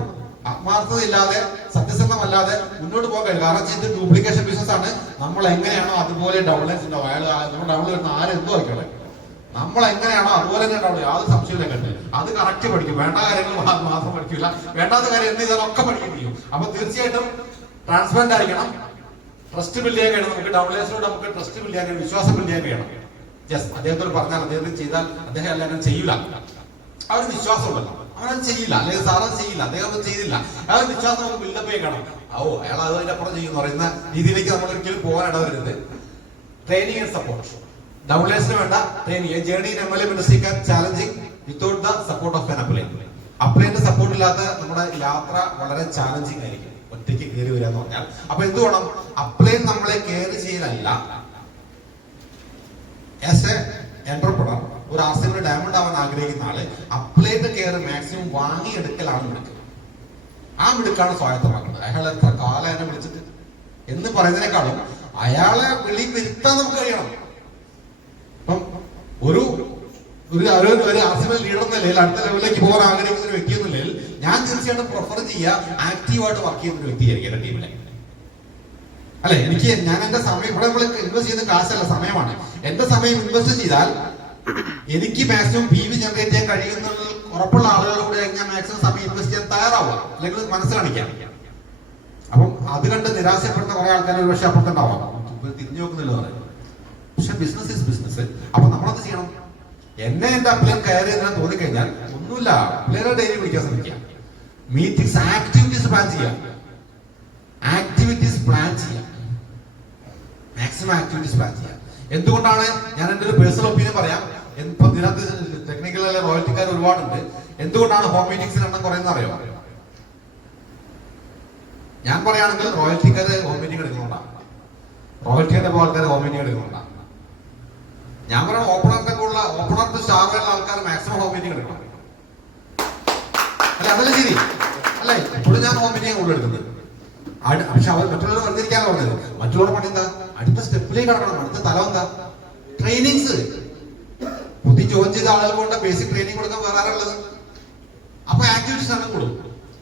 ആത്മാർത്ഥത ഇല്ലാതെ, സത്യസന്ധമല്ലാതെ മുന്നോട്ട് പോകാൻ കഴിയും. കാരണം ഇത് ഡ്യൂപ്ലിക്കേഷൻ ബിസിനസ് ആണ്. നമ്മൾ എങ്ങനെയാണോ അതുപോലെ ഡൗൺലൈൻസ് ഉണ്ടാവും. അയാൾ നമ്മൾ ഡൗൺലോഡ് വരുന്ന ആരെന്തോ ആയിക്കോട്ടെ, നമ്മൾ എങ്ങനെയാണോ അതുപോലെ തന്നെ ഉണ്ടാവും. യാതൊരു സംശയമില്ല. കണ്ട് അത് കറക്റ്റ് പഠിക്കും. വേണ്ട കാര്യങ്ങൾ മാത്രം പഠിക്കില്ല, വേണ്ടാത്ത കാര്യം എന്ത് ചെയ്താലൊക്കെ പഠിക്കുകയും ചെയ്യും. അപ്പൊ തീർച്ചയായിട്ടും ട്രാൻസ്പെറന്റ് ആയിരിക്കണം, ട്രസ്റ്റ് ബിൽഡ് ചെയ്യാൻ കഴിയണം. നമുക്ക് ഡൗൺലൈൻസിലൂടെ നമുക്ക് ട്രസ്റ്റ് ബിൽഡ് ചെയ്യാൻ കഴിയും, വിശ്വാസം ബിൽഡ് ചെയ്യാൻ കഴിയണം. ജസ്റ്റ് അദ്ദേഹത്തോട് പറഞ്ഞാൽ, അദ്ദേഹത്തിന് ചെയ്താൽ അദ്ദേഹം എല്ലാവരും ചെയ്യൂല, ആ ഒരു വിശ്വാസം ഉണ്ടല്ലോ. അവനത് ചെയ്യില്ല, അല്ലെങ്കിൽ സാറത് ചെയ്യില്ല, അദ്ദേഹം അത് ചെയ്തില്ല, ആ ഒരു വിശ്വാസം നമുക്ക് ബിൽഡപ്പ് ചെയ്യാൻ കാണാം. അയാൾ അതിന്റെ അപ്പുറം ചെയ്യുന്ന പറയുന്ന രീതിയിലേക്ക് നമ്മൾ ഒരിക്കലും പോകാൻ ഇടവരുന്നത്. Training and support. ഡൗൺലൈൻസിന് വേണ്ട training. Journey in MLM industry can challenging without the support of an upline. അപ്ലൈന്റെ സപ്പോർട്ട് ഇല്ലാത്ത നമ്മുടെ യാത്ര വളരെ ചാലഞ്ചിങ് ആയിരിക്കും. ഒറ്റയ്ക്ക് കയറി വരിക എന്ന് പറഞ്ഞാൽ. അപ്പൊ എന്ത് വേണം? അപ്ലൈൻ നമ്മളെ കെയർ ചെയ്യലല്ല, ആസ് എ എന്റർപ്രണർ ഒരു RCMല് ഡയമണ്ട് ആവാൻ ആഗ്രഹിക്കുന്ന ആള് അപ്ലൈന്റെ കെയർ മാക്സിമം വാങ്ങിയെടുക്കലാണ് മിടുക്ക്. ആ മിടുക്കാണ് സ്വായത്തമാക്കുന്നത്. അയാൾ എത്ര കാലം എന്നെ വിളിച്ചിട്ട് എന്ന് പറയുന്നതിനേക്കാളും അയാളെ വിളി വരുത്താൻ നമുക്ക് കഴിയണം. ഇപ്പം ഒരു RCMൽ ലീഡർ എന്ന നിലയിൽ, അടുത്ത ലെവലിലേക്ക് പോകാൻ ആഗ്രഹിക്കുന്ന ഒരു വ്യക്തി എന്ന നിലയിൽ ഞാൻ തീർച്ചയായിട്ടും പ്രിഫർ ചെയ്യുക ആക്റ്റീവായിട്ട് വർക്ക് ചെയ്യുന്ന ഒരു വ്യക്തിയായിരിക്കും എന്റെ ടീമിലെ. അല്ലെ, ഞാൻ എന്റെ സമയം, ഇവിടെ നമ്മൾ ഇൻവെസ്റ്റ് ചെയ്യുന്ന കാശല്ല, സമയമാണ്. എന്റെ സമയം ഇൻവെസ്റ്റ് ചെയ്താൽ എനിക്ക് മാക്സിമം PV ജനറേറ്റ് ചെയ്യാൻ കഴിയുന്ന ഉറപ്പുള്ള ആളുകളുടെ കൂടെ ഞാൻ മാക്സിമം സമയം ഇൻവെസ്റ്റ് ചെയ്യാൻ തയ്യാറാവുക, അല്ലെങ്കിൽ മനസ്സ് കാണിക്കാം. അപ്പം അത് കണ്ട് നിരാശപ്പെടുന്ന കുറെ ആൾക്കാർ ഒരു പക്ഷെ അപ്പുറത്തുണ്ടാവാം, തിരിഞ്ഞു നോക്കുന്നില്ല പറയുന്നത്. പക്ഷെ ബിസിനസ് ഈസ് ബിസിനസ്. അപ്പൊ നമ്മളത് ചെയ്യണം. എന്റെ അപ്ലൈൻ കയറി എന്ന് തോന്നിക്കഴിഞ്ഞാൽ ഒന്നുമില്ല, അപ്ലൈനെ ഡെയിലി വിളിക്കാൻ ശ്രമിക്കുക. മീറ്റിംഗ്സ്, ആക്ടിവിറ്റീസ് പ്ലാൻ ചെയ്യാം. മാക്സിമം ആക്ടിവിറ്റീസ് പ്ലാൻ ചെയ്യാം. എന്തുകൊണ്ടാണ്? ഞാൻ എന്റെ ഒരു പേഴ്സണൽ ഒപ്പീനിയൻ പറയാം. ഇപ്പൊ ഇതിനകത്ത് ടെക്നിക്കൽ റോയൽറ്റിക്കാർ ഒരുപാടുണ്ട്. എന്തുകൊണ്ടാണ് ഹോം മീറ്റിംഗ്സിന് എണ്ണം കുറയുന്നത് അറിയോ? ഞാൻ പറയുകയാണെങ്കിൽ റോയൽറ്റിക്കാര് ഹോം മീറ്റിംഗ് എടുക്കുന്നുണ്ടാണ്, റോയൽറ്റിയുടെ ആൾക്കാർ ഹോം മീറ്റിംഗ് എടുക്കുന്നുണ്ടാണ്. ഞാൻ പറയണം, ഓപ്പണർ ടു സ്റ്റാർ വരുന്ന ആൾക്കാർ മാക്സിമം ഹോം മീറ്റിംഗ് എടുക്കണം. അല്ലെ, അതല്ല ശരി അല്ലെ? ഇപ്പോഴും ഞാൻ ഹോം മീറ്റിംഗ് കൂടുതൽ എടുക്കുന്നത്. പക്ഷെ അവർ മറ്റുള്ളവർ വന്നിരിക്കാന്ന് പറഞ്ഞത്. മറ്റുള്ളവർ പണി എന്താ? അടുത്ത സ്റ്റെപ്പിലേക്ക് കടക്കണം. അടുത്ത തലം എന്താ? ട്രെയിനിങ്സ്. പുതിയ ജോയിൻ ചെയ്ത ആളുകൾ കൊണ്ട് ബേസിക് ട്രെയിനിങ് കൊടുക്കാൻ വേറെ ആരുള്ളത്. അപ്പൊ ആക്ടിവിറ്റീസിനാണ് കൂടും.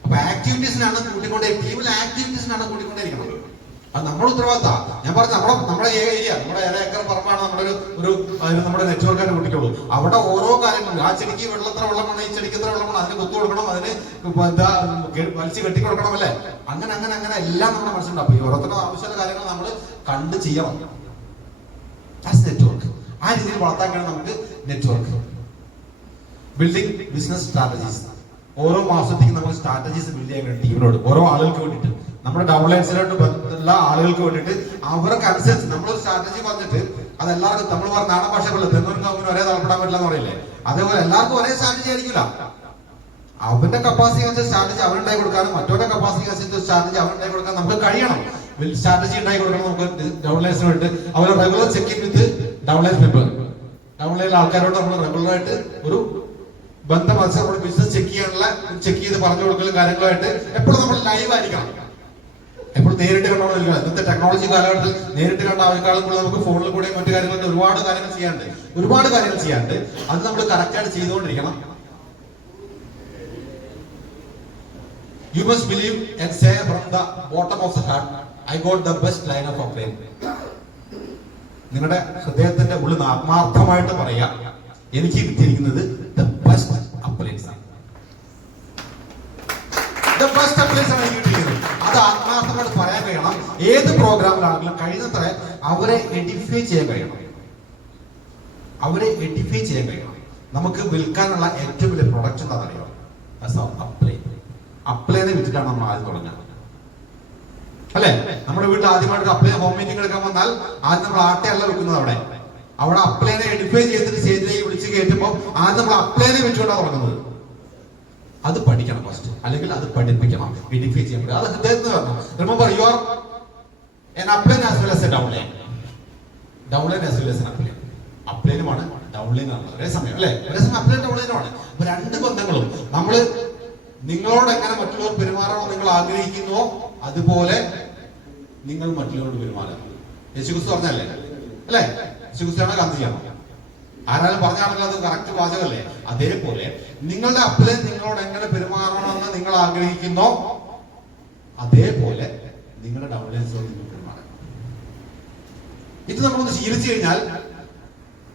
അപ്പൊ ആക്ടിവിറ്റീസിനാണ് കൂട്ടിക്കൊണ്ടേ, ടീമിലെ ആക്ടിവിറ്റീസിനാണ് കൂട്ടിക്കൊണ്ടേയിരിക്കണം. അത് നമ്മുടെ ഉത്തരവാദിത്തമാണ്. ഞാൻ പറഞ്ഞു, നമ്മുടെ ഏരിയ, നമ്മുടെ ഏക്കർ പറമ്പാണ് നമ്മുടെ നെറ്റ്വർക്കായിട്ട് കൂട്ടിക്കോളൂ. അവിടെ ഓരോ കാര്യങ്ങളും, ആ ചെടിക്ക് എത്ര വെള്ളം വേണം, ഈ ചെടിക്ക് എത്ര വെള്ളം വേണം, അതിന് കൊത്തു കൊടുക്കണം, അതിന് വലിച്ച് കെട്ടി കൊടുക്കണം, അല്ലേ? അങ്ങനെ എല്ലാം നമ്മുടെ മനസ്സിലുണ്ട്. അപ്പൊ ഈ ഓരോരുത്തരുടെ ആവശ്യമുള്ള കാര്യങ്ങൾ നമ്മൾ കണ്ട് ചെയ്യണം. നെറ്റ്വർക്ക് ആ രീതിയിൽ വളർത്താൻ കഴിയും നമുക്ക്. Network building business strategies. ഓരോ മാസത്തേക്ക് നമുക്ക് സ്ട്രാറ്റജീസ് ബിൽഡ് ചെയ്യാൻ കഴിയും ടീമിനോട്, ഓരോ ആളുകൾക്ക് വേണ്ടിയിട്ട്, നമ്മുടെ ഡൗൺലൈൻസിലോട്ട് ബന്ധമുള്ള ആളുകൾക്ക് വേണ്ടിയിട്ട്. അവർക്ക് അനുസരിച്ച് നമ്മളൊരു സ്ട്രാറ്റജി പറഞ്ഞിട്ട് അത് എല്ലാവർക്കും, നമ്മൾ പറഞ്ഞ നാടൻ ഭാഷ പോലെ തെന്നൂരിന് ഒന്നിനും ഒരേ തലപ്പെടാൻ പറ്റില്ല എന്ന് പറയില്ലേ, അതേപോലെ എല്ലാവർക്കും ഒരേ സ്ട്രാറ്റജി ആയിരിക്കില്ല. അവന്റെ കപ്പാസിറ്റി അനുസരിച്ച് സ്ട്രാറ്റജി അവനുണ്ടായി കൊടുക്കാനും മറ്റവരുടെ കപ്പാസിറ്റി അനുസരിച്ച് സ്ട്രാറ്റജി അവനുണ്ടായി കൊടുക്കാൻ നമുക്ക് കഴിയണം. സ്ട്രാറ്റജി ഉണ്ടായി കൊടുക്കണം നമുക്ക് ഡൗൺലൈൻസിന് വേണ്ടി. അവർ റെഗുലർ ചെക്കിൻ വിത്ത് ഡൗൺലൈൻ മെമ്പർ. ഡൗൺലൈനിലെ ആൾക്കാരോട് നമ്മൾ റെഗുലറായിട്ട് ഒരു ബന്ധം, നമ്മുടെ ബിസിനസ് ചെക്ക് ചെയ്ത് പറഞ്ഞു കൊടുക്കലും കാര്യങ്ങളായിട്ട് എപ്പോഴും നമ്മൾ ലൈവ് ആയിരിക്കണം. എപ്പോഴും നേരിട്ട് കണ്ടോണ്ടിരിക്കുക. ഇന്നത്തെ ടെക്നോളജി കാലഘട്ടത്തിൽ നേരിട്ട് കണ്ട ആൾക്കാരും നമുക്ക് ഫോണിൽ കൂടെ മറ്റു കാര്യങ്ങളൊക്കെ ഒരുപാട് കാര്യങ്ങൾ ചെയ്യാണ്ട് അത് നമ്മൾ കറക്റ്റായിട്ട് ചെയ്തുകൊണ്ടിരിക്കണം. You must believe and say from the bottom of the heart, I got the best line of upline. നിങ്ങളുടെ ഹൃദയത്തിന്റെ ഉള്ളിൽ ആത്മാർത്ഥമായിട്ട് പറയാ, എനിക്ക് കിട്ടിയിരിക്കുന്നത് the best upline. പ്രോഗ്രാമിലാണെങ്കിലും കഴിയുന്നത്ര അവരെ എഡിഫൈ ചെയ്യാൻ കഴിയണം. അവരെ എഡിഫൈ ചെയ്യാൻ കഴിയണം. നമുക്ക് വിൽക്കാനുള്ള ഏറ്റവും വലിയ പ്രൊഡക്റ്റ് എന്താണെന്നറിയോ? അപ്ലൈ. അപ്ലൈനെ വിറ്റിട്ടാണ് നമ്മൾ ആദ്യം തുടങ്ങുന്നത്, അല്ലെ? നമ്മുടെ വീട്ടിൽ ആദ്യമായിട്ട് അപ്ലൈ ഹോം മീറ്റിംഗ് എടുക്കാൻ വന്നാൽ ആദ്യം നമ്മൾ ആട്ടയല്ല വെക്കുന്നത്. അവിടെ അപ്ലൈനെ എഡിഫൈ ചെയ്തിട്ട് സ്റ്റേജിലേക്ക് വിളിച്ച് കയറ്റുമ്പോൾ ആദ്യം നമ്മൾ അപ്ലൈനെ വെച്ചുകൊണ്ടാണ് തുടങ്ങുന്നത്. അത് പഠിക്കണം ഫസ്റ്റ്, അല്ലെങ്കിൽ അത് പഠിപ്പിക്കണം. എഡിഫൈ ചെയ്യാൻ പറ്റും. അത് ഹൃദയത്തിൽ വരണം. Remember you are an upline as well as a downline. Downline as well as an upline. അപ്ലൈനുമാണ് ഡൗൺലൈനാണ് ഒരേ സമയം, അല്ലെ? ഒരേ സമയം അപ്ലൈൻ ഡൗൺലൈനുമാണ്. അപ്പൊ രണ്ട് ബന്ധങ്ങളും നമ്മൾ നിങ്ങളോട് എങ്ങനെ മറ്റുള്ളവർ പെരുമാറണോ നിങ്ങൾ ആഗ്രഹിക്കുന്നുവോ അതുപോലെ നിങ്ങൾ മറ്റുള്ളവരോട് പെരുമാറുക. യേശുക്രിസ്തു പറഞ്ഞല്ലേ, അല്ലെ? യേശുക്രിസ്തുവാണോ ഗാന്ധിജിയാണോ? ആരാലും പറഞ്ഞാണെങ്കിൽ അത് കറക്റ്റ് വാചകമല്ലേ? അതേപോലെ നിങ്ങളുടെ അപ്ലൈൻ നിങ്ങളോട് എങ്ങനെ പെരുമാറണമെന്ന് നിങ്ങൾ ആഗ്രഹിക്കുന്നോ അതേപോലെ നിങ്ങളുടെ ഡൗൺലൈൻസോട് നിങ്ങൾ പെരുമാറുക. ഇത് നമ്മളൊന്ന് ശീലിച്ചു കഴിഞ്ഞാൽ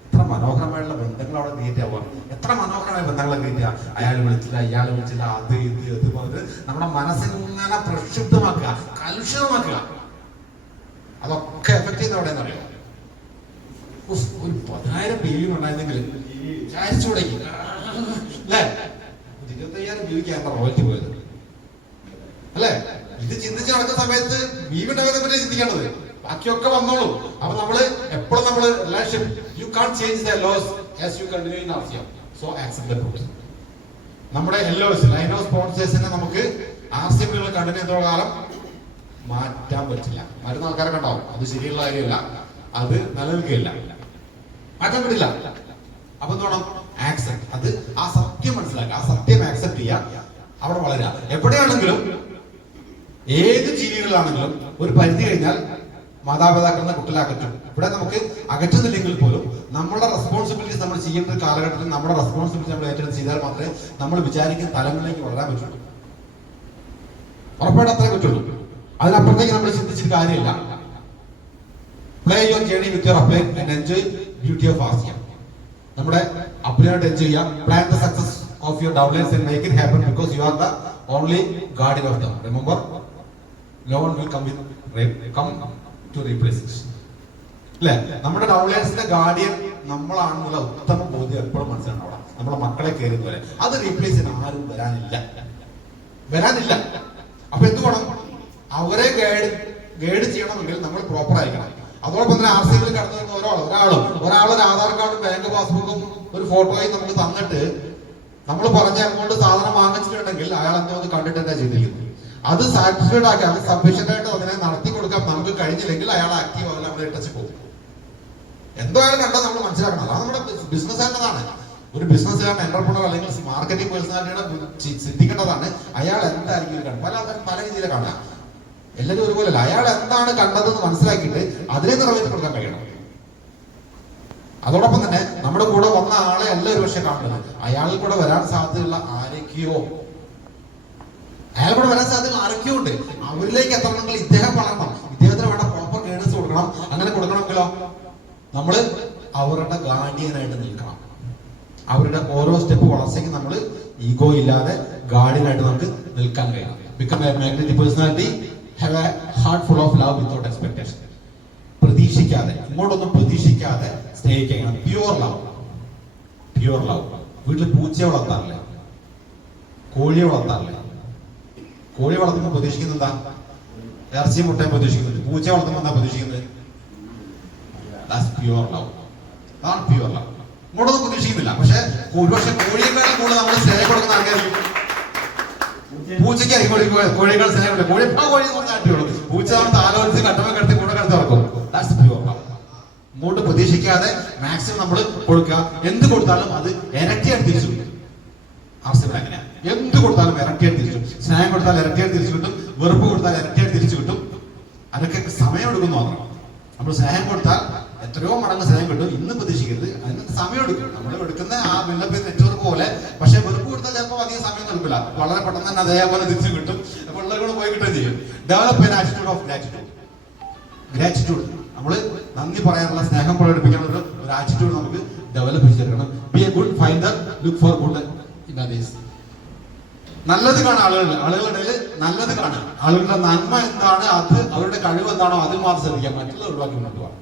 എത്ര മനോഹരമായിട്ടുള്ള ബന്ധങ്ങൾ അവിടെ ക്രിയേറ്റ് ആവുക. എത്ര മനോഹരമായ ബന്ധങ്ങളെ ക്രിയേറ്റ് ചെയ്യുക. അയാൾ വിളിച്ചില്ല, ഇയാൾ വിളിച്ചില്ല, അത് ഇത് പറഞ്ഞത് നമ്മുടെ മനസ്സിങ്ങനെ പ്രക്ഷുബ്ധമാക്കുക, കലുഷിതമാക്കുക. അതൊക്കെ എഫക്ട് ചെയ്യുന്ന എവിടെയെന്ന് അറിയാം. ഒരു 10,000 PV ഉണ്ടായിരുന്നെങ്കിൽ ചാരിച്ചുടങ്ങി, അല്ലേ? 25,000 PV ക്യാമറ റോയൽറ്റി പോയത്, അല്ലെ? ഇത് ചിന്തിച്ച് നടക്കുന്ന സമയത്ത് PV ഉണ്ടാകുന്ന പറ്റി ചിന്തിക്കേണ്ടത്. ബാക്കിയൊക്കെ വന്നോളൂ. അപ്പൊ നമ്മള് എപ്പോഴും നമ്മള് relation you can change the LOS as you continue in RCM. So accept the truth. നമ്മുടെ LOS ലൈൻ ഓഫ് സ്പോൺസേഴ്സിനെ നമുക്ക് ആർസിഎമ്മിൽ കണ്ടിന്യൂ ചെയ്ത കാലം മാറ്റാൻ പറ്റില്ല. മരുന്ന് ആൾക്കാരൊക്കെ ഉണ്ടാവും, അത് ശരിയുള്ള കാര്യമല്ല, അത് നിലനിൽക്കുകയില്ല, മാറ്റാൻ പറ്റില്ല. അപ്പൊ എന്ത് വേണം? ആക്സെപ്റ്റ്. അത് ആ സത്യം മനസ്സിലാക്കുക, ആ സത്യം ആക്സെപ്റ്റ് ചെയ്യുക, അവിടെ വളരുക. എവിടെയാണെങ്കിലും ഏത് ജീവികളിലാണെങ്കിലും ഒരു പരിധി കഴിഞ്ഞാൽ മാതാപിതാക്കളിൽ കുട്ടികളെ അകറ്റും. ഇവിടെ നമുക്ക് അകറ്റുന്നില്ലെങ്കിൽ പോലും നമ്മുടെ റെസ്പോൺസിബിലിറ്റീസ് നമ്മൾ ചെയ്യേണ്ട ഒരു കാലഘട്ടത്തിൽ നമ്മുടെ റെസ്പോൺസിബിലിറ്റി നമ്മൾ ഏറ്റെടുത്ത് ചെയ്താൽ മാത്രമേ നമ്മൾ വിചാരിക്കുന്ന തലങ്ങളിലേക്ക് വളരാൻ പറ്റുള്ളൂ. ഉറപ്പായിട്ട് അത്രേ പറ്റുള്ളൂ. അതിനപ്പുറത്തേക്ക് നമ്മൾ ചിന്തിച്ചിട്ട് കാര്യമില്ല. Play your journey with your upline and enjoy beauty of RCM. നമ്മുടെ അപ്ലൈനായിട്ട് എൻജോയ് ചെയ്യാം. Plan the success of your downlines and make it happen because you are the only guardian of them. Remember no one will come to replace it. അല്ലെ? നമ്മുടെ ഡൗൺലൈൻസിന്റെ guardian നമ്മളാണെന്നുള്ള ഉത്തമ ബോധ്യം എപ്പോഴും മനസ്സിലാവണം. നമ്മുടെ മക്കളെ കയറുന്ന പോലെ അത് റീപ്ലേസ് ചെയ്യാൻ ആരും വരാനില്ല. അപ്പൊ എന്ത് വേണം? അവരെ ഗൈഡ് ചെയ്യണമെങ്കിൽ നമ്മൾ പ്രോപ്പർ ആയിരിക്കണം. അതോടൊപ്പം തന്നെ ആർസിഎമ്മിൽ കടന്നു വരുന്ന ഒരാളൊരു ആധാർ കാർഡും ബാങ്ക് പാസ്ബുക്കും ഒരു ഫോട്ടോയും നമുക്ക് തന്നിട്ട് നമ്മൾ പറഞ്ഞ എമൗണ്ട് സാധനം വാങ്ങിച്ചിട്ടുണ്ടെങ്കിൽ അയാൾ എന്തോ കണ്ടിട്ട് എന്താ ചെയ്തിരിക്കുന്നത്? അത് സാറ്റിസ്ഫൈഡ് ആക്കി, അത് സഫീഷ്യന്റ് ആയിട്ട് അതിനെ നടത്തി കൊടുക്കാൻ നമുക്ക് കഴിഞ്ഞില്ലെങ്കിൽ അയാൾ ആക്റ്റീവ് ആവില്ല, നമ്മുടെ ടച്ച് പോകും. എന്തോ അയാൾ കണ്ടാൽ നമ്മൾ മനസ്സിലാക്കണം. അതാണ് നമ്മുടെ ബിസിനസ് ആയിട്ടതാണ്. ഒരു ബിസിനസ്സുകാരൻ, എന്റർപ്രണർ അല്ലെങ്കിൽ മാർക്കറ്റിംഗ് പേഴ്സണാലിറ്റിയുടെ ചിന്തിക്കേണ്ടതാണ് അയാൾ എന്തായിരിക്കും കണ്ടത്. പല രീതിയിൽ കാണാം. എല്ലാവരും ഒരുപോലെ അല്ല. അയാൾ എന്താണ് കണ്ടതെന്ന് മനസ്സിലാക്കിയിട്ട് അതിനെ നിറവേറ്റി കൊടുക്കാൻ കഴിയണം. അതോടൊപ്പം തന്നെ നമ്മുടെ കൂടെ വന്ന ആളെ അല്ല ഒരു പക്ഷെ കാണുന്നത്, അയാളിൽ കൂടെ വരാൻ സാധ്യതയുള്ള ആരൊക്കെയോ ഉണ്ട്. അവരിലേക്ക് എത്തണമെങ്കിൽ ഇദ്ദേഹം വളരണം, ഇദ്ദേഹത്തിന് വേണ്ട പ്രോപ്പർ ഗൈഡൻസ് കൊടുക്കണം. അങ്ങനെ കൊടുക്കണമെങ്കിലോ നമ്മൾ അവരുടെ ഗാർഡിയനായിട്ട് നിൽക്കണം. അവരുടെ ഓരോ സ്റ്റെപ്പ് വളർച്ചയ്ക്ക് നമ്മൾ ഈഗോ ഇല്ലാതെ ഗാർഡിയനായിട്ട് നമുക്ക് നിൽക്കാൻ കഴിയണം. Become A magnetic personality, have A heart full of love without expectation. പ്രതീക്ഷിക്കാതെ, ഇങ്ങോട്ടൊന്നും പ്രതീക്ഷിക്കാതെ സ്നേഹിക്കണം. Pure love. വീട്ടിൽ പൂച്ചയെ വളർത്താറില്ല, കോഴിയെ വളർത്താറില്ല. കോഴി വളർത്തുമ്പോൾ പ്രതീക്ഷിക്കുന്നത് എന്താ? ഇറച്ചി മുട്ടയും പ്രതീക്ഷിക്കുന്നത്. പൂച്ച വളർത്തുമ്പോൾ എന്താ പ്രതീക്ഷിക്കുന്നത്? Pure love. അതാണ് പ്യുവർ ലവ്. ഇങ്ങോട്ടൊന്നും പ്രതീക്ഷിക്കുന്നില്ല. പക്ഷെ ഒരുപക്ഷെ കോഴിയേക്കാളും കൂടുതൽ നമ്മൾ സ്നേഹം കൊടുക്കുന്ന ആൾക്കാരായിരിക്കും പൂച്ചയ്ക്കായിരിക്കും. കോഴിയേക്കാൾ സ്നേഹം കോഴി കോഴിയുള്ളൂ. പൂച്ച നമ്മൾ താലോചിച്ച് കട്ടമ കടത്തി കൂടെ കടത്തി ഇറക്കും. That's pure love. ഇങ്ങോട്ട് പ്രതീക്ഷിക്കാതെ മാക്സിമം നമ്മൾ കൊടുക്കുക. എന്ത് കൊടുത്താലും അത് ഇരട്ടിയായിട്ട് തിരിച്ചു കിട്ടും. ആർസിഎം അങ്ങനെയാണ്. എന്ത് കൊടുത്താലും ഇരട്ടിയായിട്ട് തിരിച്ചു. സ്നേഹം കൊടുത്താൽ ഇരട്ടിയായിട്ട് തിരിച്ചു കിട്ടും. വെറുപ്പ് കൊടുത്താൽ ഇരട്ടിയായിട്ട് തിരിച്ചു കിട്ടും. അതൊക്കെ സമയം എടുക്കുന്നു മാത്രം. നമ്മൾ സ്നേഹം കൊടുത്താൽ എത്രയോ മടങ്ങ് സ്നേഹം കിട്ടും. ഇന്ന് പ്രതീക്ഷിക്കരുത്, അതിന് സമയം എടുക്കും. നമ്മൾ എടുക്കുന്ന ആ ബിൽഡപ്പ് നെറ്റ്വർക്ക് പോലെ. പക്ഷെ വെറുപ്പ് കൊടുത്താൽ ചിലപ്പോൾ അധികം സമയം എടുക്കില്ല, വളരെ പെട്ടെന്ന് തന്നെ അതേപോലെ തിരിച്ചു കിട്ടും. അപ്പോൾ ഉള്ളവരോട് പോയി കിട്ടുകയും ചെയ്യും. Develop an attitude of gratitude. നമ്മൾ നന്ദി പറയാനുള്ള, സ്നേഹം പ്രകടിപ്പിക്കാനുള്ള ഒരു ആറ്റിറ്റ്യൂഡ് നമുക്ക് ഡെവലപ്പ് ചെയ്തെടുക്കണം. B A good finder, look for good in others. നല്ലത് കാണാൻ ആളുകളുടെ ഇടയിൽ നല്ലത് കാണാൻ, ആളുകളുടെ നന്മ എന്താണ്, അത് അവരുടെ കഴിവ് എന്താണോ അതിൽ മാത്രം ശ്രദ്ധിക്കാം, മറ്റുള്ളത് ഒഴിവാക്കി മുന്നോട്ട് പോകാം.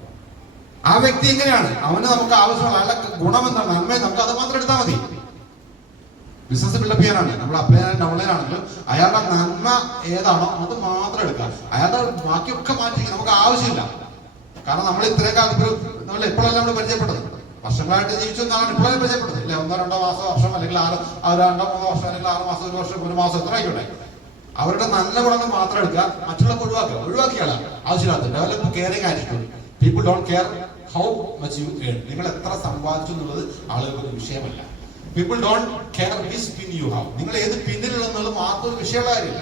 ആ വ്യക്തി എങ്ങനെയാണ്, അവന് നമുക്ക് ആവശ്യമുള്ള അയാളുടെ ഗുണം എന്താണ്, നന്മ നമുക്ക് അത് മാത്രം എടുത്താൽ മതി. ബിസിനസ് ബിൽഡപ്പ് ചെയ്യാനാണ്, നമ്മൾ അപ്ലൈ ചെയ്യാൻ ഡൗൺലൈൻ ആണെങ്കിലും അയാളുടെ നന്മ ഏതാണോ അത് മാത്രം എടുക്കുക. അയാളുടെ ബാക്കിയൊക്കെ മാറ്റി നമുക്ക് ആവശ്യമില്ല. കാരണം നമ്മൾ ഇത്രയും കാലത്ത് നമ്മൾ എപ്പോഴല്ല നമ്മൾ പരിചയപ്പെട്ടത്, വർഷങ്ങളായിട്ട് ജീവിച്ചു എന്നാണ് ഇപ്പോഴാണ് പരിചയപ്പെട്ടത്. അല്ലെ 1-2 മാസം, വർഷം, അല്ലെങ്കിൽ 2-3 വർഷം, അല്ലെങ്കിൽ 6 മാസം, 1 വർഷം, 1 മാസം, എത്ര ആയിക്കോട്ടെ. അവരുടെ നല്ല ഗുണങ്ങൾ മാത്രം എടുക്കുക, മറ്റുള്ള ഒഴിവാക്കിയാൽ ആവശ്യമില്ലാത്ത develop caring attitude. People don't care how much you earn. നിങ്ങൾ എത്ര സമ്പാദിച്ചു എന്നുള്ളത് ആളുകൾക്ക് വിഷയമല്ല. People don't care which pin you have. നിങ്ങൾ ഏത് പിന്നിലുള്ളത് മാത്രം ഒരു വിഷയമുള്ള കാര്യമില്ല,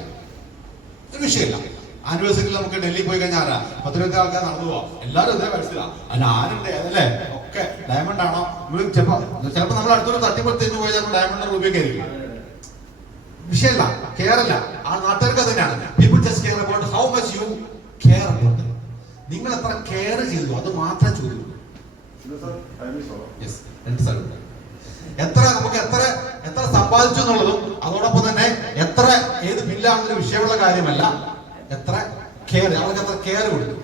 ഒരു വിഷയമില്ല. ആനിവേഴ്സറിയിൽ നമുക്ക് ഡൽഹി പോയി കഴിഞ്ഞാൽ 10-20 ആൾക്കാർ നടന്നു പോവാം, എല്ലാവരും ഇതേ മനസ്സിലാണ്. അതിന് ആരുണ്ട് അതല്ലേ, ഒക്കെ ഡയമണ്ട് ആണോ, ചിലപ്പോൾ നമ്മൾ അടുത്തൊരു തട്ടിപ്പോൾ തെഞ്ഞു പോയാൽ ചിലപ്പോൾ ഡയമണ്ട് രൂപയൊക്കെ ആയിരിക്കും. വിഷയമല്ല, കെയർ അല്ല. ആ നാട്ടുകാർക്ക് തന്നെയാണ്. People just care about how much you care about. നിങ്ങൾ എത്ര കെയർ ചെയ്തു അത് മാത്രം ചോദിക്കും. നമുക്ക് എത്ര സമ്പാദിച്ചു എന്നുള്ളതും അതോടൊപ്പം തന്നെ ഏത് ബില്ലാണെന്നൊരു വിഷയമുള്ള കാര്യമല്ല, എത്ര കെയർ, അവർക്ക് എത്ര കെയർ കൊടുത്തു.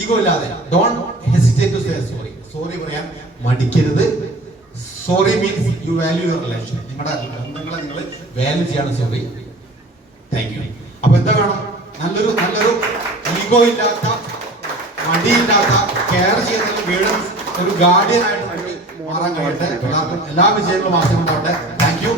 ഈഗോ ഇല്ലാതെ don't hesitate to say sorry. Sorry പറയാൻ മടിക്കരുത്. Sorry means you value your relation. നിങ്ങളുടെ ബന്ധങ്ങളെ നിങ്ങൾ വാല്യൂ ചെയ്യാണ് സോറി. Thank you. അപ്പൊ എന്താ വേണം, നല്ലൊരു ഈഗോ ഇല്ലാത്ത, മടിയില്ലാത്ത, കെയർ ചെയ്യുന്ന വീട് ഒരു ഗാർഡിയൻ ആയിട്ട് നമുക്ക് മാറാൻ കഴിയട്ടെ. എല്ലാവർക്കും എല്ലാ വിജയങ്ങളും ആശംസിക്കട്ടെ. Thank you.